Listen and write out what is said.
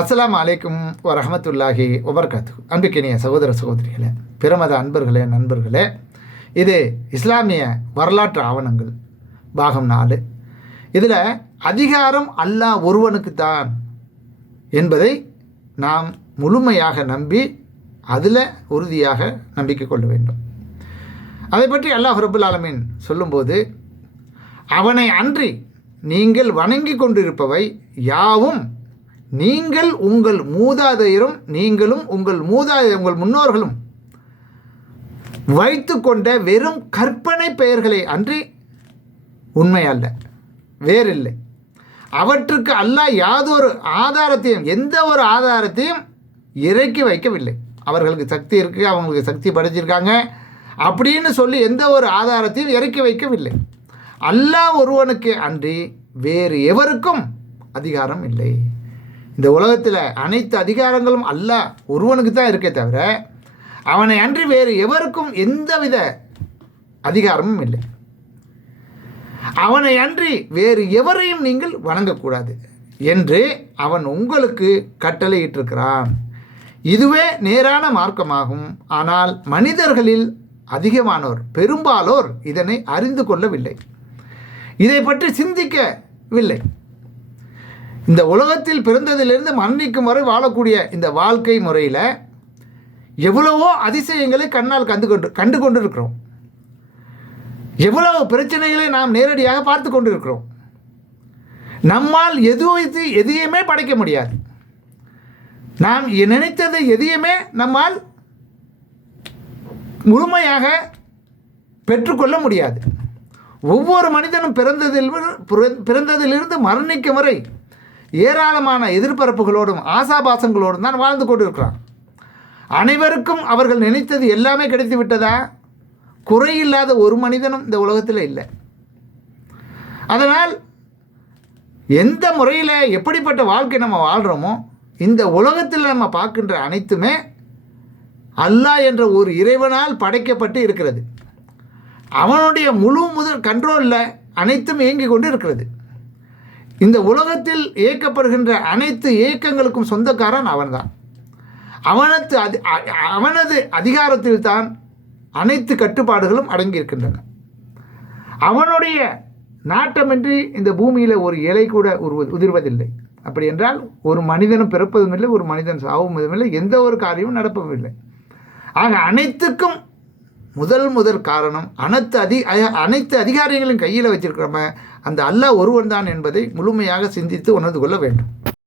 அஸ்ஸலாமு அலைக்கும் வரஹ்மத்துல்லாஹி வபரகாத்துஹு. அன்புக்கினிய சகோதர சகோதரிகளே, பிரமத அன்பர்களே, நண்பர்களே, இது இஸ்லாமிய வரலாற்று ஆவணங்கள் பாகம் 4. இதில் அதிகாரம் அல்லாஹ் ஒருவனுக்கு தான் என்பதை நாம் முழுமையாக நம்பி அதில் உறுதியாக நம்பிக்கை கொள்ள வேண்டும். அதை பற்றி அல்லாஹ் ரப்புல் ஆலமீன் சொல்லும்போது, அவனை அன்றி நீங்கள் வணங்கி கொண்டிருப்பவை யாவும் நீங்கள் உங்கள் மூதாதையரும் நீங்களும் உங்கள் முன்னோர்களும் வைத்து கொண்ட வெறும் கற்பனை பெயர்களை அன்றி உண்மை அல்ல, வேறில்லை. அவற்றுக்கு அல்லாஹ் யாதொரு ஆதாரத்தையும் எந்த ஒரு ஆதாரத்தையும் இறக்கி வைக்கவில்லை. அவர்களுக்கு சக்தி இருக்குது, அவங்களுக்கு சக்தி படைச்சிருக்காங்க அப்படின்னு சொல்லி எந்த ஒரு ஆதாரத்தையும் இறக்கி வைக்கவில்லை. அல்லாஹ் ஒருவனுக்கு அன்றி வேறு எவருக்கும் அதிகாரம் இல்லை. இந்த உலகத்தில் அனைத்து அதிகாரங்களும் அல்லாஹ் ஒருவனுக்கு தான் இருக்கே தவிர அவனை அன்றி வேறு எவருக்கும் எந்தவித அதிகாரமும் இல்லை. அவனை அன்றி வேறு எவரையும் நீங்கள் வணங்கக்கூடாது என்று அவன் உங்களுக்கு கட்டளையிட்டிருக்கிறான். இதுவே நேரான மார்க்கமாகும். ஆனால் மனிதர்களில் அதிகமானோர், பெரும்பாலோர் இதனை அறிந்து கொள்ளவில்லை, இதை பற்றி சிந்திக்கவில்லை. இந்த உலகத்தில் பிறந்ததிலிருந்து மரணிக்கும் வரை வாழக்கூடிய இந்த வாழ்க்கை முறையில் எவ்வளவோ அதிசயங்களை கண்ணால் கண்டு கொண்டிருக்கிறோம். எவ்வளவு பிரச்சனைகளை நாம் நேரடியாக பார்த்து கொண்டிருக்கிறோம். நம்மால் எதையுமே படைக்க முடியாது. நாம் நினைத்ததை எதையுமே நம்மால் முழுமையாக பெற்றுக்கொள்ள முடியாது. ஒவ்வொரு மனிதனும் பிறந்ததிலிருந்து மரணிக்கும் வரை ஏராளமான எதிர்பார்ப்புகளோடும் ஆசாபாசங்களோடும் தான் வாழ்ந்து கொண்டிருக்கிறான். அனைவருக்கும் அவர்கள் நினைத்தது எல்லாமே கிடைத்து விட்டதா? குறையில்லாத ஒரு மனிதனும் இந்த உலகத்தில் இல்லை. அதனால் எந்த முறையில் எப்படிப்பட்ட வாழ்க்கை நம்ம வாழ்கிறோமோ, இந்த உலகத்தில் நம்ம பார்க்கின்ற அனைத்துமே அல்லாஹ் என்ற ஒரு இறைவனால் படைக்கப்பட்டு இருக்கிறது. அவனுடைய முதல் கண்ட்ரோலில் அனைத்தும் இயங்கி கொண்டு இருக்கிறது. இந்த உலகத்தில் இயக்கப்படுகின்ற அனைத்து இயக்கங்களுக்கும் சொந்தக்காரன் அவன்தான். அவனது அதிகாரத்தில் தான் அனைத்து கட்டுப்பாடுகளும் அடங்கியிருக்கின்றன. அவனுடைய நாட்டமின்றி இந்த பூமியில் ஒரு இலை கூட உதிர்வதில்லை. அப்படி என்றால் ஒரு மனிதனும் பிறப்பதும் இல்லை, ஒரு மனிதன் சாவும் இல்லை, எந்த ஒரு காரியமும் நடப்பதும் இல்லை. ஆக அனைத்துக்கும் முதல் காரணம் அனைத்து அதிகாரிகளின் கையில் வச்சிருக்கிறோம அந்த அல்லாஹ் ஒருவன் தான் என்பதை முழுமையாக சிந்தித்து உணர்ந்து கொள்ள வேண்டும்.